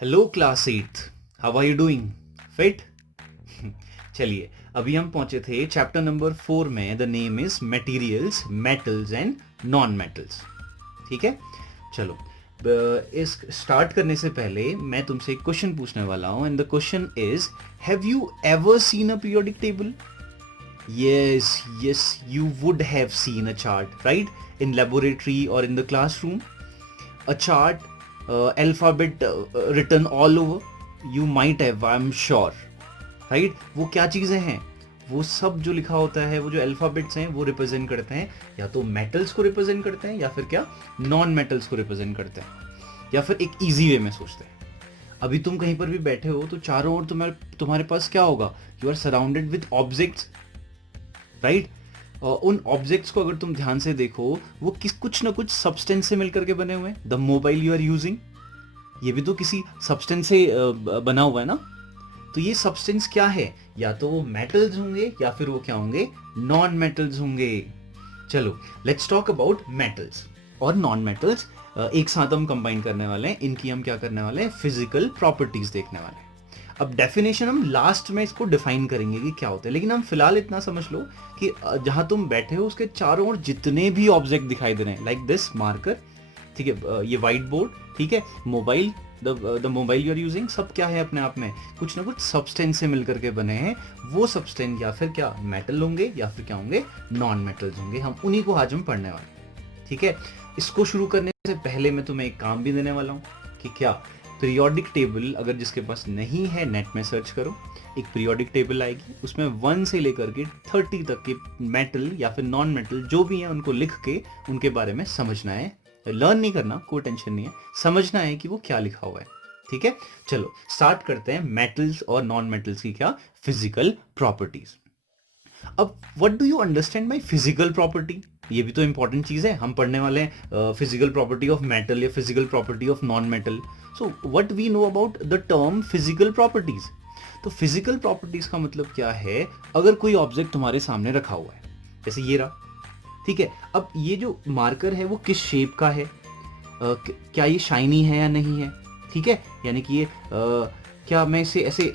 Hello class eighth, how are you doing? Fit? चलिए, अभी हम पहुंचे थे चैप्टर नंबर 4 में। The name is materials, metals and non metals. ठीक है, चलो। इस स्टार्ट करने से पहले मैं तुमसे एक क्वेश्चन पूछने वाला हूं and the question is, have you ever seen a periodic table? Yes, yes, you would have seen a chart, right? In laboratory or in the classroom. A chart, alphabet written all over. You might have, I'm sure. Right? वो क्या चीज़ें हैं? वो सब जो लिखा होता है, वो जो अल्फ़ाबेट्स हैं, वो रिप्रेजेंट करते हैं या तो मेटल्स को रिप्रेजेंट करते हैं या फिर क्या, नॉन मेटल्स को रिप्रेजेंट करते हैं, या फिर एक इजी वे में सोचते हैं। अभी तुम कहीं पर भी बैठे हो तो चारों ओर तुम्हारे पास क्या होगा? You are surrounded with objects, right? उन ऑब्जेक्ट्स को अगर तुम ध्यान से देखो, वो कुछ ना कुछ सब्सटेंस से मिलकर के बने हुए हैं। The mobile you are using, ये भी तो किसी सब्सटेंस से बना हुआ है ना। तो ये सब्सटेंस क्या है? या तो वो मेटल्स होंगे या फिर वो क्या होंगे, नॉन मेटल्स होंगे। चलो, लेट्स टॉक अबाउट मेटल्स और नॉन मेटल्स। एक साथ हम कंबाइन करने वाले हैं, इनकी हम क्या करने वाले हैं, फिजिकल प्रॉपर्टीज देखने वाले हैं। अब डेफिनेशन हम लास्ट में इसको डिफाइन करेंगे कि क्या होता है, लेकिन हम फिलहाल इतना समझ लो कि जहां तुम बैठे हो उसके चारों ओर जितने भी ऑब्जेक्ट दिखाई दे रहे हैं, लाइक दिस मार्कर, ठीक है, ये व्हाइट बोर्ड, ठीक है, mobile, the mobile you are using, सब क्या है अपने आप में कुछ ना कुछ सब्सटेंस से मिलकर के बने हैं। वो सब्सटेंस या फिर क्या मेटल होंगे या फिर क्या होंगे, नॉन मेटल्स होंगे। हम उन्हीं को आज हम पढ़ने वाले हैं। ठीक है, इसको शुरू करने से पहले मैं तुम्हें एक काम भी देने वाला हूँ कि क्या, पीरियोडिक टेबल अगर जिसके पास नहीं है, नेट में सर्च करो, एक पीरियोडिक टेबल आएगी, उसमें 1 से लेकर के 30 तक के मेटल या फिर नॉन मेटल जो भी हैं उनको लिख के उनके बारे में समझना है। लर्न नहीं करना, कोई टेंशन नहीं है, समझना है कि वो क्या लिखा हुआ है। ठीक है, चलो स्टार्ट करते हैं मेटल्स और नॉन मेटल्स की क्या फिजिकल प्रॉपर्टीज। अब what do you understand by physical property? ये भी तो इंपॉर्टेंट चीज है, हम पढ़ने वाले हैं फिजिकल प्रॉपर्टी ऑफ मेटल या physical property of non metal. So what we know about the term physical properties? तो फिजिकल प्रॉपर्टीज का मतलब क्या है? अगर कोई ऑब्जेक्ट तुम्हारे सामने रखा हुआ है, जैसे ये रहा, ठीक है, अब ये जो मार्कर है वो किस शेप का है, क्या ये शाइनी है या नहीं है, ठीक है, यानी कि ये क्या मैं इसे ऐसे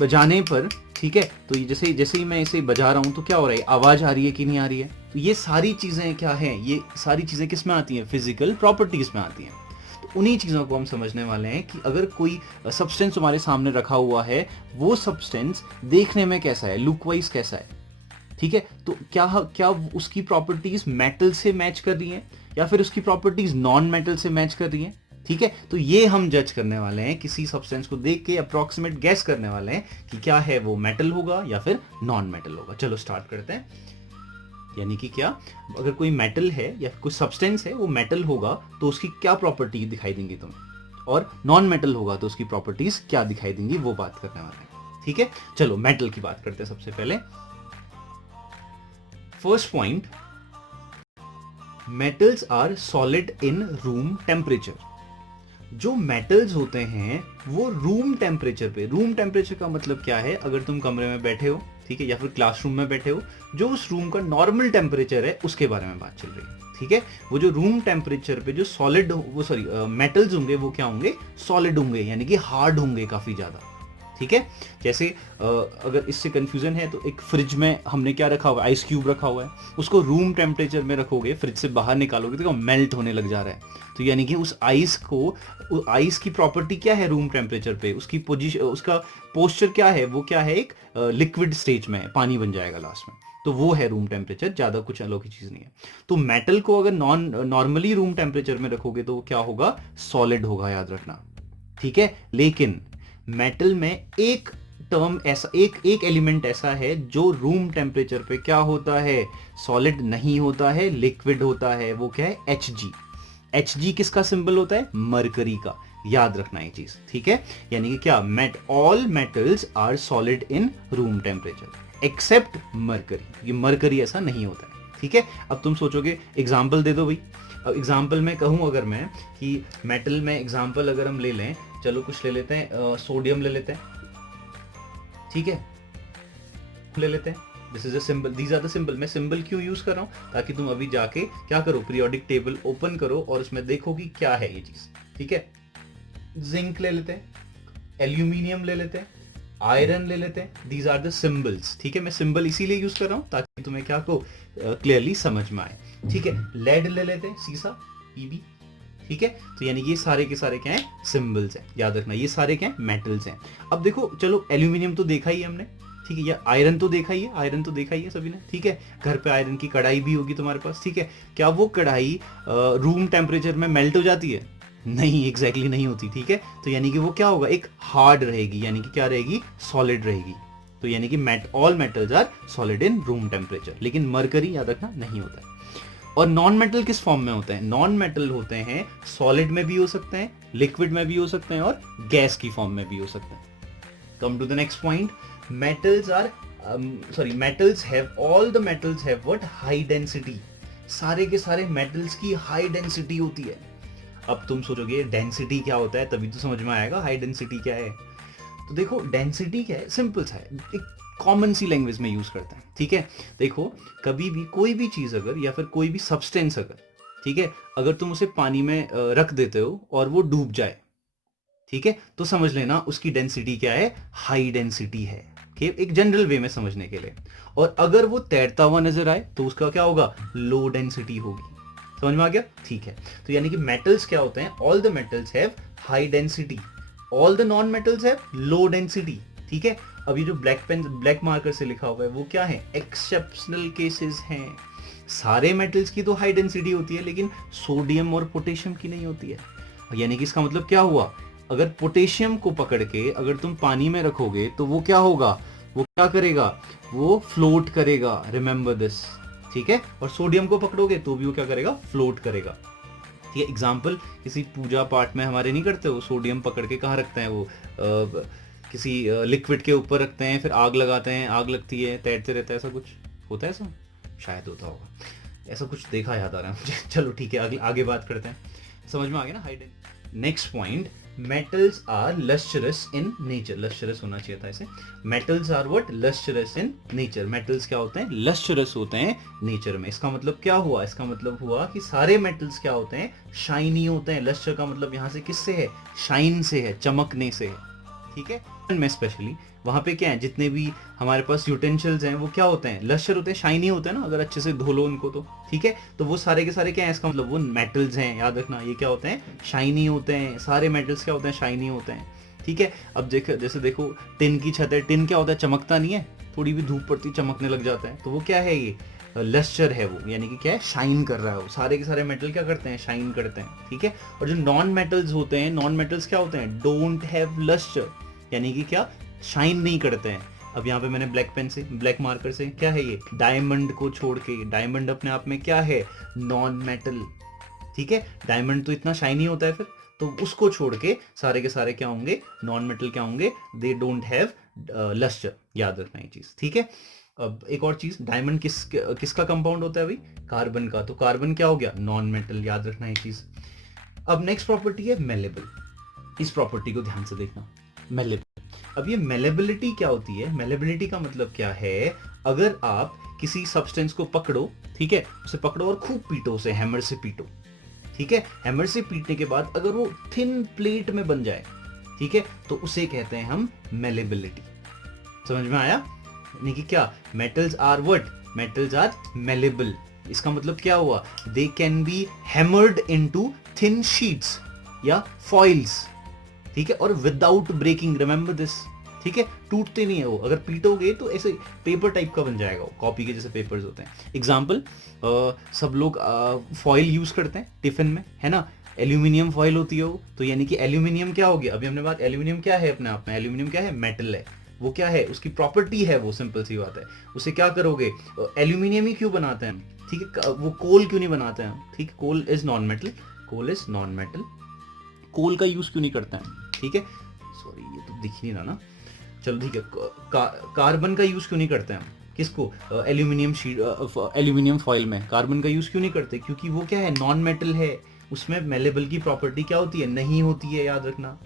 बजाने पर, ठीक है, तो ये जैसे जैसे ही मैं इसे बजा रहा हूँ तो क्या हो रहा है, आवाज आ रही है कि नहीं आ रही है? तो ये सारी चीजें क्या हैं, ये सारी चीजें किस में आती हैं, फिजिकल प्रॉपर्टीज में आती हैं। तो उन्हीं चीजों को हम समझने वाले हैं कि अगर कोई सब्सटेंस तुम्हारे सामने रखा हुआ है, वो सब्सटेंस देखने में कैसा है, लुक वाइज कैसा है, ठीक है, तो क्या क्या उसकी प्रॉपर्टीज मेटल से मैच कर रही हैं या फिर उसकी प्रॉपर्टीज नॉन मेटल से मैच कर रही हैं। ठीक है, तो ये हम जज करने वाले हैं, किसी सब्सटेंस को देख के अप्रोक्सीमेट गैस करने वाले हैं कि क्या है, वो मेटल होगा या फिर नॉन मेटल होगा। चलो स्टार्ट करते हैं। यानी कि क्या, अगर कोई मेटल है या कोई सब्सटेंस है वो मेटल होगा तो उसकी क्या प्रॉपर्टी दिखाई देंगी तुम्हें, और नॉन मेटल होगा तो उसकी प्रॉपर्टीज क्या दिखाई देंगी, वो बात करने वाले हैं। ठीक है, चलो मेटल की बात करते हैं सबसे पहले। First point, metals are solid in room temperature. जो मेटल्स होते हैं वो रूम टेम्परेचर पे, रूम टेम्परेचर का मतलब क्या है, अगर तुम कमरे में बैठे हो, ठीक है, या फिर क्लासरूम में बैठे हो, जो उस रूम का नॉर्मल टेम्परेचर है उसके बारे में बात चल रही है। ठीक है, वो जो रूम टेम्परेचर पे जो सॉलिड, वो सॉरी मेटल्स होंगे वो क्या होंगे, सॉलिड होंगे, यानी कि हार्ड होंगे काफी ज्यादा। ठीक है, जैसे अगर इससे कंफ्यूजन है तो एक फ्रिज में हमने क्या रखा हुआ है, आइस क्यूब रखा हुआ है, उसको रूम टेम्परेचर में रखोगे, फ्रिज से बाहर निकालोगे तो मेल्ट होने लग जा रहा है। तो यानी कि उस आइस को, आइस की प्रॉपर्टी क्या है रूम टेम्परेचर पे, उसकी पोजीशन, उसका पोस्चर क्या है, वो क्या है, एक लिक्विड स्टेज में पानी बन जाएगा लास्ट में, तो वो है रूम टेम्परेचर, ज्यादा कुछ अलग चीज नहीं है। तो मेटल को अगर नॉर्मली रूम टेम्परेचर में रखोगे तो वो क्या होगा, सॉलिड होगा, याद रखना। ठीक है, लेकिन मेटल में एक टर्म ऐसा, एक एलिमेंट ऐसा है जो रूम टेम्परेचर पे क्या होता है, सॉलिड नहीं होता है, लिक्विड होता है, वो क्या है, Hg। Hg किसका सिंबल होता है, मरकरी का, याद रखना ये चीज। ठीक है, यानी कि क्या, all metals are solid in room temperature except mercury, ये मरकरी ऐसा नहीं होता है। ठीक है, अब तुम सोचोगे एग्जाम्पल दे दो भाई। अब एग्जाम्पल में कहूं अगर मैं कि मेटल में एग्जाम्पल अगर हम ले लें, चलो कुछ ले लेते हैं, सोडियम ले लेते हैं, ठीक है, ले लेते हैं, this is a symbol, these are the symbol. मैं सिंबल क्यों यूज कर रहा हूं, ताकि तुम अभी जाके क्या करो, पीरियोडिक टेबल ओपन करो और उसमें देखो कि क्या है ये चीज। ठीक है, जिंक ले लेते हैं, एल्यूमिनियम ले लेते हैं, आयरन ले लेते हैं। दीज आर द सिंबल्स, ठीक है। मैं सिंबल इसीलिए यूज कर रहा हूं ताकि तुम्हें क्या को क्लियरली समझ में आए, ठीक है। लेड ले लेते हैं, सीसा, पीबी, ठीक है। तो यानी ये सारे के सारे क्या हैं, सिंबल्स हैं, याद रखना ये सारे क्या हैं, मेटल्स हैं। अब देखो चलो एल्यूमिनियम तो देखा ही है हमने, ठीक है। या आयरन तो देखा ही है, आयरन तो देखा ही है सभी ने, ठीक है। घर पे आयरन की कढ़ाई भी होगी तुम्हारे पास, ठीक है। क्या वो कढ़ाई रूम टेम्परेचर में मेल्ट हो जाती है? नहीं, एग्जैक्टली नहीं होती, ठीक है। तो यानी कि वो क्या होगा, एक हार्ड रहेगी, यानी कि क्या रहेगी, सॉलिड रहेगी। तो यानी कि all metals are solid in room temperature, लेकिन मरकरी याद रखना नहीं होता है। और नॉन मेटल किस फॉर्म में होते हैं? नॉन मेटल होते हैं सॉलिड में भी हो सकते हैं, लिक्विड में भी हो सकते हैं और गैस की फॉर्म में भी हो सकते हैं। Come to the next point, metals are metals have, all the metals have what, high density. सारे के सारे मेटल्स की हाई डेंसिटी होती है। अब तुम सोचोगे डेंसिटी क्या होता है, तभी तो समझ में आएगा हाई डेंसिटी क्या है। तो देखो डेंसिटी क्या है, सिंपल सा है, एक कॉमन सी लैंग्वेज में यूज करते हैं, ठीक है। देखो कभी भी कोई भी चीज अगर, या फिर कोई भी सब्सटेंस अगर, ठीक है, अगर तुम उसे पानी में रख देते हो और वो डूब जाए, ठीक है, तो समझ लेना उसकी डेंसिटी क्या है, हाई डेंसिटी है, एक जनरल वे में समझने के लिए। और अगर वो तैरता हुआ नजर आए तो उसका क्या होगा, लो डेंसिटी होगी। समझ में आ गया, ठीक है। तो यानी कि मेटल्स क्या होते हैं, all the metals have high density, all the non metals have low density, ठीक है। अब ये जो ब्लैक मार्कर से लिखा हुआ है वो क्या है, एक्सेप्शनल केसेस हैं। सारे मेटल्स की तो हाई डेंसिटी होती है, लेकिन सोडियम और पोटेशियम की नहीं होती है। यानी कि इसका मतलब क्या हुआ, अगर पोटेशियम को पकड़ के अगर तुम पानी में रखोगे तो वो क्या होगा, वो क्या करेगा, वो फ्लोट करेगा, रिमेंबर दिस, ठीक है। और सोडियम को पकड़ोगे तो भी वो क्या करेगा, फ्लोट करेगा, ठीक है। एग्जाम्पल, किसी पूजा पाठ में हमारे नहीं करते, वो सोडियम पकड़ के कहाँ रखते हैं, वो किसी लिक्विड के ऊपर रखते हैं, फिर आग लगाते हैं, आग लगती है, तैरते रहता है, ऐसा कुछ होता है, ऐसा शायद होता होगा, ऐसा कुछ देखा याद आ रहा है मुझे। चलो ठीक है, आगे बात करते हैं, समझ में आ गया ना hide. Next point, metals are lustrous in nature, lustrous होना चाहिए था इसे, metals are what, lustrous in nature. Metals क्या होते हैं, लस्टरस होते हैं नेचर में। इसका मतलब क्या हुआ, इसका मतलब हुआ कि सारे मेटल्स क्या होते हैं, शाइनी होते हैं। लस्टर का मतलब यहां से किससे है, शाइन से है, चमकने से है, ठीक है। में स्पेशली वहां पे क्या है, जितने भी हमारे पास यूटेंशिल्स हैं वो क्या होते हैं, लस्टर होते हैं, शाइनी होते हैं ना, अगर अच्छे से धो लो उनको तो, ठीक है। तो वो सारे के सारे क्या है, इसका मतलब वो मेटल्स हैं, याद रखना ये क्या होते हैं, शाइनी होते हैं। सारे मेटल्स क्या होते हैं, शाइनी होते हैं, ठीक है। अब देखो, जैसे देखो टिन की छत है, टिन क्या होता है, चमकता नहीं है, थोड़ी भी धूप पड़ती चमकने लग जाता है, तो वो क्या है, ये लस्टर है वो, यानी कि क्या है, शाइन कर रहा है वो। सारे के सारे मेटल क्या करते हैं, शाइन करते हैं, ठीक है। और जो नॉन मेटल्स होते हैं, नॉन मेटल्स क्या होते हैं, डोंट हैव लस्टर, यानी कि क्या, शाइन नहीं करते हैं। अब यहाँ पे मैंने ब्लैक पेन से, ब्लैक मार्कर से, क्या है ये, डायमंड को छोड़ के, डायमंड अपने आप में क्या है, नॉन मेटल, ठीक है। डायमंड तो इतना शाइनी होता है, फिर तो उसको छोड़ के सारे के सारे क्या होंगे, नॉन मेटल क्या होंगे, दे डोंट हैव लस्टर, याद रखना ये चीज, ठीक है। अब एक और चीज, डायमंड किसका कंपाउंड होता है भाई, कार्बन का, तो कार्बन क्या हो गया, नॉन मेटल, याद रखना ये चीज। अब नेक्स्ट प्रॉपर्टी है मेलेबल, इस प्रॉपर्टी को ध्यान से देखना, मेलेबल। अब ये मेलेबिलिटी क्या होती है, मेलेबिलिटी का मतलब क्या है, अगर आप किसी सब्सटेंस को पकड़ो, ठीक है, उसे पकड़ो और खूब पीटो, उसे हैमर से पीटो, ठीक है। हैमर से पीटने के बाद अगर वो थिन प्लेट में बन जाए, ठीक है, तो उसे कहते हैं हम मेलेबिलिटी। समझ में आया, यानी कि क्या, metals are what, metals are malleable. इसका मतलब क्या हुआ, they can be hammered into thin sheets या फॉइल्स, ठीक है, और विदाउट ब्रेकिंग, रिमेंबर दिस, ठीक है, टूटते नहीं है वो, अगर पीटोगे तो ऐसे पेपर टाइप का बन जाएगा वो, कॉपी के जैसे पेपर्स होते हैं। एग्जाम्पल, सब लोग फॉइल यूज करते हैं टिफिन में, है ना, एल्यूमिनियम फॉइल होती है वो, तो यानी कि एल्यूमिनियम क्या हो गया, अभी हमने बात, एल्यूमिनियम क्या है अपने आप में, एल्यूमिनियम क्या है, मेटल है, वो क्या है, उसकी प्रॉपर्टी है वो, सिंपल सी बात है। उसे क्या करोगे, एल्यूमिनियम ही क्यों बनाते हैं, ठीक है, वो कोल क्यों नहीं बनाते हैं, ठीक है, coal is non metal, coal is non metal, coal का यूज क्यों नहीं करते हैं, ठीक है, सॉरी ये तो दिख नहीं रहा ना, चलो ठीक है, कार्बन का यूज क्यों नहीं करते हैं, किसको, एल्यूमिनियम शीट, एल्यूमिनियम फॉइल में कार्बन का यूज क्यों नहीं करते, क्योंकि वो क्या है, नॉन मेटल है, उसमें मेलेबल की प्रॉपर्टी क्या होती है, नहीं होती है, याद रखना।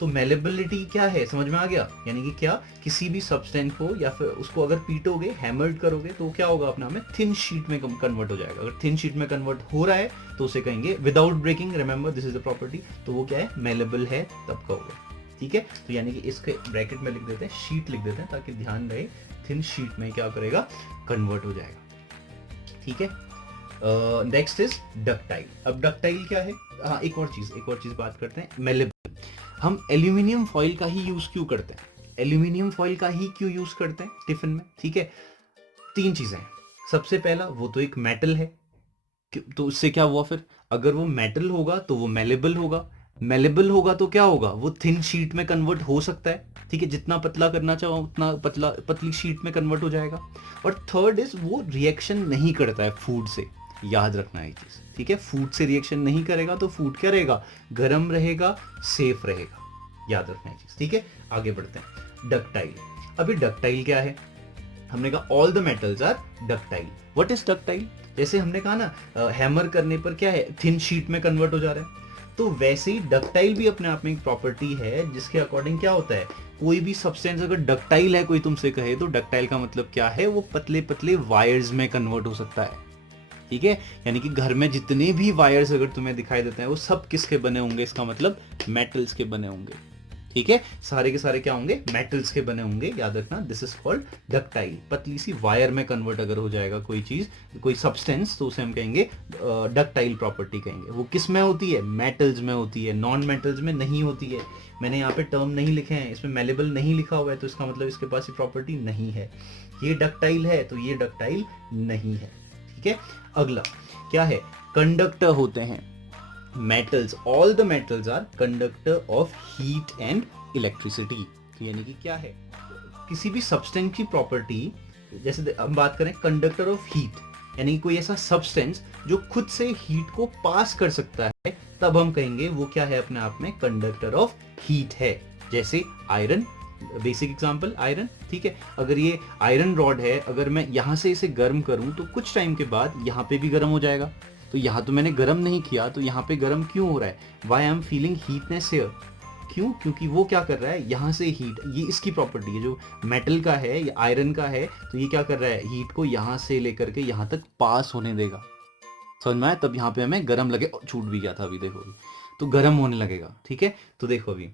तो मेलेबिलिटी क्या है, समझ में आ गया? यानी कि क्या, किसी भी सब्सटेंस को या फिर उसको अगर पीटोगे, हैमर्ड करोगे, तो क्या होगा अपने आप में थिन शीट में कन्वर्ट हो जाएगा। अगर थिन शीट में कन्वर्ट हो रहा है तो उसे कहेंगे without breaking, remember this is the property, तो वो क्या है, मेलेबल है तब कहोगे। ठीक है, तो यानी कि इसके ब्रैकेट में लिख देते हैं, शीट लिख देते हैं ताकि ध्यान रहे, थिन शीट में क्या करेगा, कन्वर्ट हो जाएगा। ठीक है, नेक्स्ट इज डक्टाइल। अब डक्टाइल क्या है? हाँ, एक और चीज बात करते हैं, मेलेबल। हम एल्यूमिनियम फॉइल का ही यूज क्यों करते हैं? एल्यूमिनियम फॉइल का ही क्यों यूज करते हैं टिफिन में? ठीक है, 3 चीजें हैं। सबसे पहला, वो तो एक मेटल है, तो उससे क्या हुआ फिर, अगर वो मेटल होगा तो वो मेलेबल होगा, मेलेबल होगा तो क्या होगा, वो थिन शीट में कन्वर्ट हो सकता है। ठीक है, जितना पतला करना चाहो उतना पतली शीट में कन्वर्ट हो जाएगा। और थर्ड इज, वो रिएक्शन नहीं करता है फूड से, याद रखना है ये चीज। ठीक है, फूड से रिएक्शन नहीं करेगा तो फूड क्या रहेगा, गर्म रहेगा, सेफ रहेगा, याद रखना है चीज। ठीक है, आगे बढ़ते हैं, डक्टाइल। अभी डक्टाइल क्या है? हमने कहा all the metals are ductile. What is ductile? जैसे हमने कहा ना, हैमर करने पर क्या है, थिन शीट में कन्वर्ट हो जा रहा है, तो वैसे ही डक्टाइल भी अपने आप में एक प्रॉपर्टी है जिसके अकॉर्डिंग क्या होता है, कोई भी सब्सटेंस अगर डक्टाइल है, कोई तुमसे कहे, तो डक्टाइल का मतलब क्या है, वो पतले पतले वायर्स में कन्वर्ट हो सकता है। ठीक है, यानी कि घर में जितने भी वायर्स अगर तुम्हें दिखाई देते हैं वो सब किसके बने होंगे, इसका मतलब मेटल्स के बने होंगे। ठीक है, सारे के सारे क्या होंगे, मेटल्स के बने होंगे, याद रखना, दिस इज कॉल्ड डक्टाइल। पतली सी वायर में कन्वर्ट अगर हो जाएगा कोई चीज, कोई सब्सटेंस, तो उसे हम कहेंगे डक्टाइल प्रॉपर्टी कहेंगे। वो किस में होती है, मेटल्स में होती है, नॉन मेटल्स में नहीं होती है। मैंने यहाँ पे टर्म नहीं लिखे हैं, इसमें मेलेबल नहीं लिखा हुआ है, तो इसका मतलब इसके पास ये प्रॉपर्टी नहीं है। ये डक्टाइल है तो ये डक्टाइल नहीं है। ठीक है, अगला क्या है, कंडक्टर होते हैं metals, all the metals are conductor of heat and electricity. यानी कि क्या है, किसी भी सब्सटेंस की प्रॉपर्टी, जैसे हम बात करें कंडक्टर ऑफ हीट, यानी कि कोई ऐसा सब्सटेंस जो खुद से हीट को पास कर सकता है, तब हम कहेंगे वो क्या है, अपने आप में कंडक्टर ऑफ हीट है। जैसे आयरन, बेसिक एग्जांपल आयरन। ठीक है, अगर ये आयरन रॉड है, अगर मैं यहां से इसे गर्म करूं तो कुछ टाइम के बाद यहां पे भी गर्म हो जाएगा। तो यहाँ तो मैंने गर्म नहीं किया, तो यहाँ पे गर्म क्यों हो रहा है, why I am feeling heatness here, क्यों, क्योंकि वो क्या कर रहा है, यहाँ से हीट, ये इसकी प्रॉपर्टी है, जो मेटल का है या आयरन का है, तो ये क्या कर रहा है, हीट को यहाँ से लेकर के यहाँ तक पास होने देगा। समझ में आया? तब यहाँ पे हमें गर्म लगे, छूट भी गया था अभी, देखो अभी तो गर्म होने लगेगा। ठीक है, तो देखो अभी,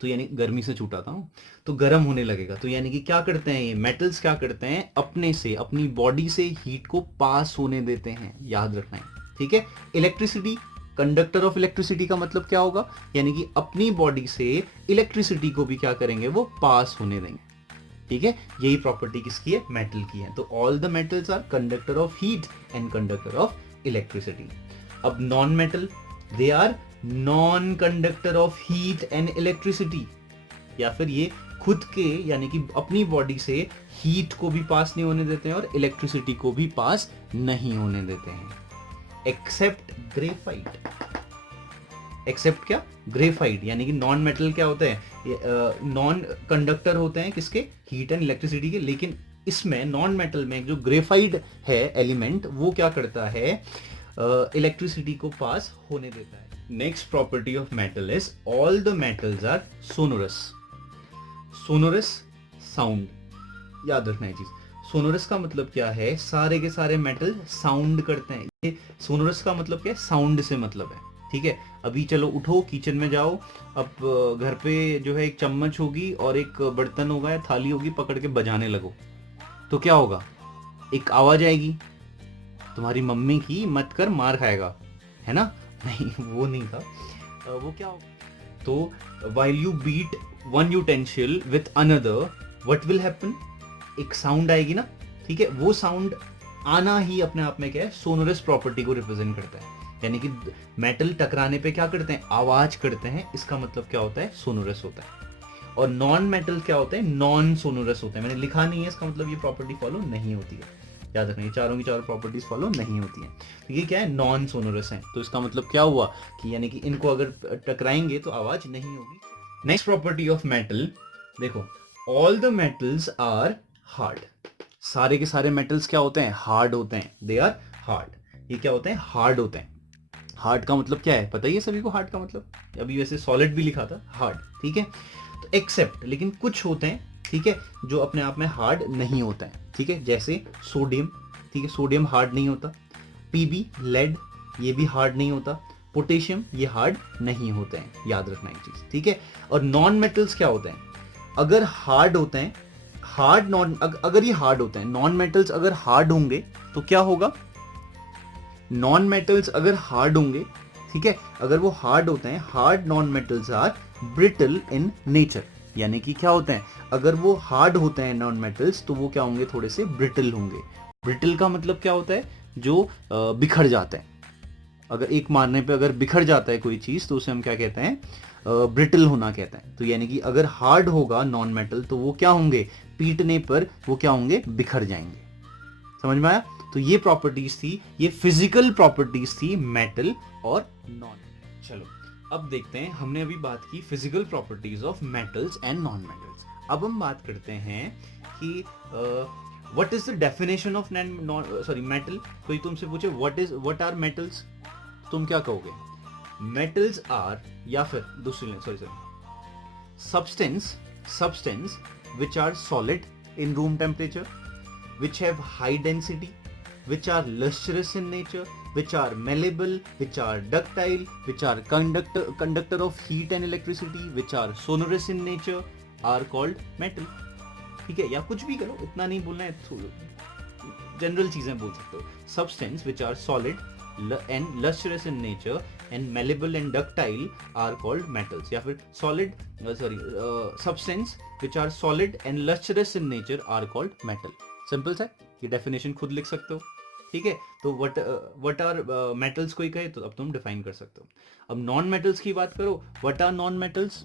तो यानी गर्मी से छूटाता हूं, तो गर्म होने लगेगा। तो यानी कि क्या करते हैं ये मेटल्स, क्या करते हैं, अपने से, अपनी बॉडी से हीट को पास होने देते हैं, याद रखना है। ठीक है, इलेक्ट्रिसिटी, कंडक्टर ऑफ इलेक्ट्रिसिटी का मतलब क्या होगा, यानी कि अपनी बॉडी से इलेक्ट्रिसिटी को भी क्या करेंगे, वो पास होने देंगे। ठीक है, यही प्रॉपर्टी किसकी है, मेटल की है। तो all the metals are conductor of heat and conductor of electricity. अब non metal, they are non conductor of heat and electricity, या फिर ये खुद के, यानी कि अपनी बॉडी से हीट को भी पास नहीं होने देते हैं और इलेक्ट्रिसिटी को भी पास नहीं होने देते हैं, एक्सेप्ट ग्रेफाइट। एक्सेप्ट क्या, ग्रेफाइट। यानी कि नॉन मेटल क्या होते हैं, नॉन कंडक्टर होते हैं किसके, हीट एंड इलेक्ट्रिसिटी के, लेकिन इसमें नॉन मेटल में जो ग्रेफाइट है एलिमेंट, वो क्या करता है, इलेक्ट्रिसिटी को पास होने देता है। Next property of metal is all the metals are sonorous. Sonorous sound, याद रखना है चीज। सोनोरस का मतलब क्या है, सारे के सारे मेटल साउंड करते हैं। ये सोनोरस का मतलब क्या है, साउंड से मतलब है। ठीक है, अभी चलो उठो, किचन में जाओ, अब घर पे जो है एक चम्मच होगी और एक बर्तन होगा या थाली होगी, पकड़ के बजाने लगो, तो क्या होगा, एक आवाज आएगी, तुम्हारी मम्मी की, मत कर मार खाएगा, है ना? नहीं, वो नहीं था, वो क्या होगा, तो while you beat one utensil with another, what will happen, एक साउंड आएगी ना। ठीक है, वो साउंड आना ही अपने आप में क्या है, सोनोरस प्रॉपर्टी को रिप्रेजेंट करता है। यानी कि मेटल टकराने पे क्या करते हैं, आवाज करते हैं, इसका मतलब क्या होता है, सोनोरस होता है। और नॉन मेटल क्या होते हैं, नॉन सोनोरस होते हैं। मैंने लिखा नहीं है, इसका मतलब ये प्रॉपर्टी फॉलो नहीं होती है, याद रखना, ये चारों की चारों प्रॉपर्टीज फॉलो नहीं होती हैं। तो ये क्या है, नॉन सोनोरस है। तो इसका मतलब क्या हुआ कि यानी कि इनको अगर टकराएंगे तो आवाज नहीं होगी। नेक्स्ट प्रॉपर्टी ऑफ मेटल, देखो, all the metals are hard. सारे के सारे मेटल्स क्या होते हैं, हार्ड होते हैं, दे आर हार्ड। ये क्या होते हैं, हार्ड होते हैं। हार्ड का मतलब क्या है पता ही है सभी को, हार्ड का मतलब अभी वैसे सॉलिड भी लिखा था, हार्ड, ठीक है। तो एक्सेप्ट, लेकिन कुछ होते हैं, ठीक है, जो अपने आप में हार्ड नहीं होता है, ठीक है, जैसे सोडियम, ठीक है, सोडियम हार्ड नहीं होता। पीबी, लेड, ये भी हार्ड नहीं होता। पोटेशियम, ये हार्ड नहीं होते हैं, याद रखना एक चीज, ठीक है। और नॉन मेटल्स क्या होते हैं, अगर हार्ड होते हैं, हार्ड नॉन, अगर ये हार्ड होते हैं, नॉन मेटल्स अगर हार्ड होंगे तो क्या होगा, नॉन मेटल्स अगर हार्ड होंगे, ठीक है, अगर वो हार्ड होते हैं, hard non metals are brittle in nature, यानी कि क्या होते हैं, अगर वो हार्ड होते हैं नॉन मेटल्स तो वो क्या होंगे, थोड़े से ब्रिटल होंगे। ब्रिटल का मतलब क्या होता है, जो बिखर जाते हैं, अगर एक मारने पे अगर बिखर जाता है कोई चीज तो उसे हम क्या कहते हैं, ब्रिटल होना कहते हैं। तो यानी कि अगर हार्ड होगा नॉन मेटल तो वो क्या होंगे, पीटने पर वो क्या होंगे, बिखर जाएंगे। समझ में आया? तो ये प्रॉपर्टीज थी, ये फिजिकल प्रॉपर्टीज थी मेटल और नॉन। चलो अब देखते हैं, हमने अभी बात की physical properties of metals and non metals. अब हम बात करते हैं कि what is the definition of metal. कोई तुमसे पूछे व्हाट आर मेटल्स, तुम क्या कहोगे, मेटल्स आर, या फिर दूसरी sorry substance which are solid in room temperature, which have high density, which are lustrous in nature, which are malleable, which are ductile, which are conductor of heat and electricity, which are sonorous in nature, are called metal। ठीक है, या कुछ भी करो, इतना नहीं बोलना है, जनरल चीजें बोल सकते हो। substance which are solid and lustrous in nature and malleable and ductile are called metals, या फिर substance which are solid and lustrous in nature are called metal। Simple सा, ये डेफिनेशन खुद लिख सकते हो, ठीक है। तो व्हाट आर मेटल्स कोई कहे तो अब तुम डिफाइन कर सकते हो। अब नॉन मेटल्स की बात करो, what are non metals,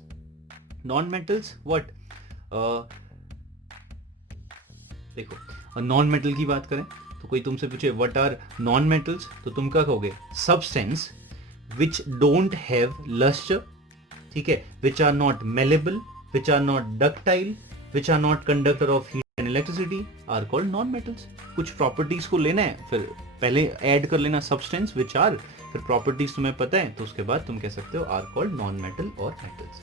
non metals what, देखो नॉन मेटल की बात करें तो कोई तुमसे पूछे व्हाट आर नॉन मेटल्स तो तुम क्या कहोगे, substance which don't have lustre, ठीक है, which are not malleable, which are not ductile, which are not conductor of heat and electricity are called non metals. कुछ प्रॉपर्टीज को लेना है, फिर पहले ऐड कर लेना सब्सटेंस विच आर, फिर प्रॉपर्टीज तुम्हें पता है तो उसके बाद तुम कह सकते हो आर कॉल्ड नॉन मेटल और मेटल्स।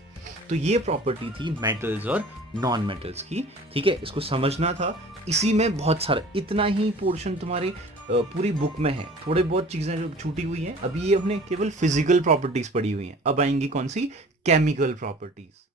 तो ये प्रॉपर्टी थी मेटल्स और नॉन मेटल्स की, ठीक है, इसको समझना था। इसी में बहुत सारा, इतना ही पोर्शन तुम्हारी पूरी बुक में है, थोड़े बहुत चीजें जो छूटी हुई हैं, अभी ये हमने केवल फिजिकल प्रॉपर्टीज पढ़ी हुई हैं, अब आएंगी कौन सी, केमिकल प्रॉपर्टीज।